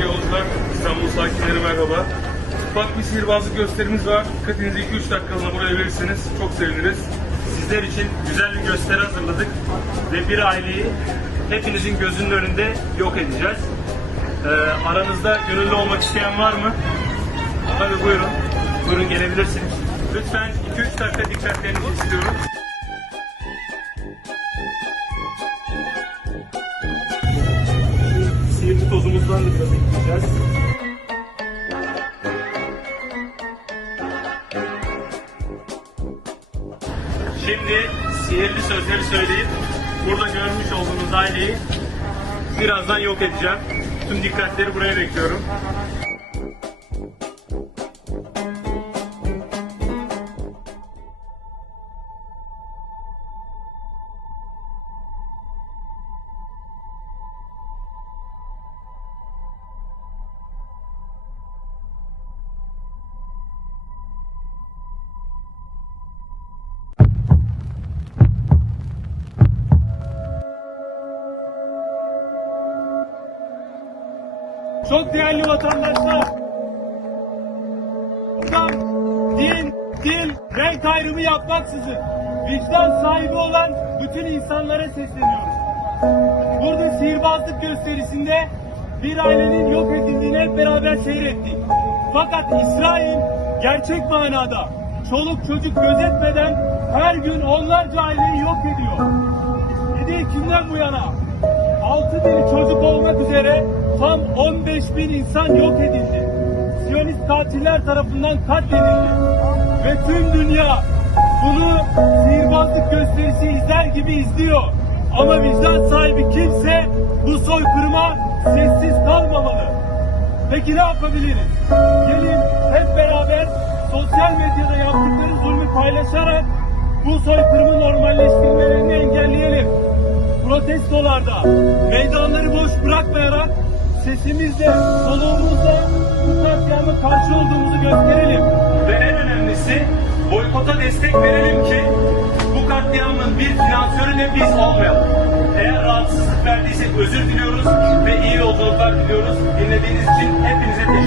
Değerli yolcular, İstanbul sakinleri merhaba. Ufak bir sihirbazlık gösterimiz var. Dikkatinizi 2-3 dakikalığına buraya verirseniz çok seviniriz. Sizler için güzel bir gösteri hazırladık ve bir aileyi hepinizin gözünün önünde yok edeceğiz. Ee, aranızda gönüllü olmak isteyen var mı? Tabii buyurun. Buyurun gelebilirsiniz. Lütfen 2-3 dakika dikkatlerinizi istiyorum. Tozumuzdan da biraz ekleyeceğiz. Şimdi sihirli sözleri söyleyip burada görmüş olduğunuz aileyi birazdan yok edeceğim. Tüm dikkatleri buraya bekliyorum. Çok değerli vatandaşlar. Buradan din, dil, renk ayrımı yapmaksızın vicdan sahibi olan bütün insanlara sesleniyoruz. Burada sihirbazlık gösterisinde bir ailenin yok edildiğini hep beraber seyrettik. Fakat İsrail gerçek manada çoluk çocuk gözetmeden her gün onlarca aileyi yok ediyor. 7 Ekim'den bu yana 6 bin çocuk olmak üzere tam 15 bin insan yok edildi. Siyonist katiller tarafından katledildi. Ve tüm dünya bunu sihirbazlık gösterisi izler gibi izliyor. Ama vicdan sahibi kimse bu soykırıma sessiz kalmamalı. Peki ne yapabiliriz? Gelin hep beraber sosyal medyada yaptıkları zulmü paylaşarak bu soykırımı normalleştirmelerini engelleyelim protestolarda meydanları boş bırakmayarak sesimizle, soluğumuzla bu katliama karşı olduğumuzu gösterelim. Ve en önemlisi boykota destek verelim ki bu katliamın bir finansörü de biz olmayalım. Eğer rahatsızlık verdiysek özür diliyoruz ve iyi yolculuklar diliyoruz. Dinlediğiniz için hepinize teşekkür.